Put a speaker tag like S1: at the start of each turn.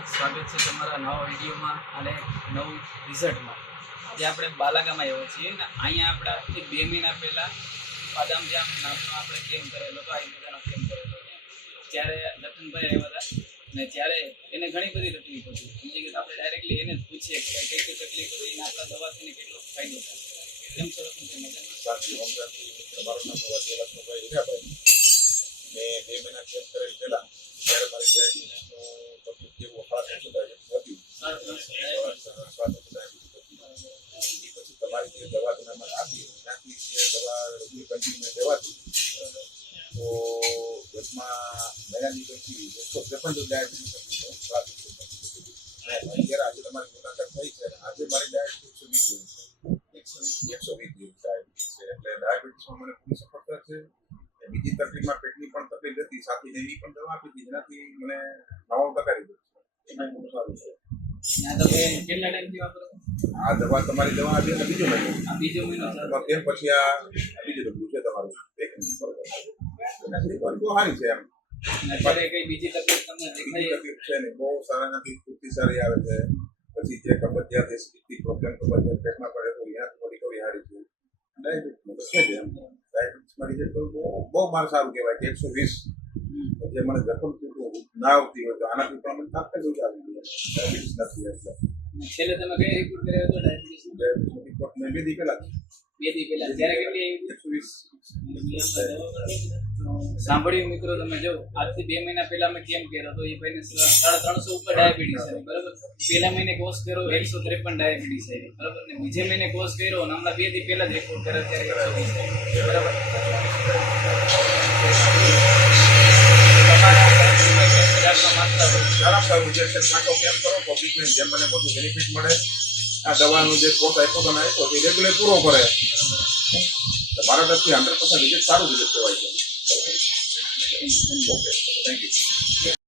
S1: છે તમારા નવા વિડીયોમાં અને નવું રિઝલ્ટમાં જે આપણે બાલાગામાં આવ્યા છીએ ને અહીંયા આપણા બે મહિના પહેલાં બાદામ જામ નામનો આપણે કેમ કરેલો હતો આયુર્વેદાનો કેમ કરેલો ત્યારે લખનભાઈ આવ્યા હતા અને ત્યારે એને ઘણી બધી તકલીફ હતી. સમજી ગયા આપણે ડાયરેક્ટલી એને જ પૂછીએ કે કઈ કઈ તકલીફ હતી અને આપણા દવાથી કેટલો ફાયદો થાય. કેમ છો લખનભાઈ મજામાં
S2: તમારું નામ વધી લક્ષ્મણભાઈ હીરાભાઈ મેં બે મહિના કેમ કરેલ પહેલા તમારી જે દવા તમે મને આપી એનાથી જે દવા કન્ટિન્યુ દેવાથી તો દસમા મહિનાની પછી એકસો ત્રેપન અત્યારે આજે તમારી મુલાકાત થઈ છે આજે મારી ડાયાબિટીસ એકસો વીસ જેવી છે એકસો વીસ જેવી ડાયાબિટીસ છે એટલે ડાયાબિટીસમાં મને પૂરી સફળતા છે બીજી તકલીફમાં પેટની પણ તકલીફ હતી સાથે એની પણ દવા આપી હતી જેનાથી મને નવ્વાણું ટકા રિઝલ્ટ છે એમાં સારું છે
S1: કેટલા ટાઈમથી વાપરો
S2: આ દવા તમારી દવા આજે બીજો મહિનો.
S1: આ બીજો મહિનો
S2: તો પછી આ બીજો ડબલું છે તમારું. એક મિનિટ સારી છે એમ.
S1: અત્યારે કઈ બીજી તકલીફ તમને દેખાય
S2: તકલીફ છે ને બહુ સારા નથી. પૂરતી સારી આવે છે. પછી જે કબજિયાત એસિડિટી પ્રોબ્લેમ કબજિયાત પેટમાં પડે તો યાદ થોડી થોડી હારી છે. ડાયાબિટીસમાં તો છે જ મળી જાય તો બહુ મારું સારું કહેવાય કે એકસો વીસ. જે મને જખમ થયું ના આવતી હોય તો આનાથી પણ મને તાત્કાલિક આવી ગયું ડાયાબિટીસ નથી એટલે
S1: છેલ્લે તમે કઈ રિપોર્ટ કર્યો હતો? ડાયાબિટીસ
S2: રિપોર્ટ મેં બે દી પહેલા
S1: બે દી પહેલા. ત્યારે કેટલી સાંભળ્યું મિત્રો તમે જો આજથી બે મહિના પહેલા મેં કેમ કર્યો તો એ ભાઈને સાડા ત્રણસો ઉપર ડાયાબિટીસ આવી બરાબર? પહેલા મહિને કોર્સ કર્યો એકસો ત્રેપન ડાયાબિટીસ આવી બરાબર? ને બીજે મહિને કોર્સ કર્યો અને હમણાં બે દી પહેલા જ રિપોર્ટ કર્યો ત્યારે બરાબર? જાતમાં માનતા
S2: ઇન્જેક્શન નાખો કેમ કરો? પબ્લિકને જેમ મને બધું બેનિફિટ મળે. આ દવાનું જે કોર્સ આપ્યો તમે આપ્યો તે રેગ્યુલર પૂરો કરે. મારા તરફથી હંડ્રેડ પર્સન્ટ રિઝલ્ટ સારું રિઝલ્ટ કહેવાય છે. Okay thank you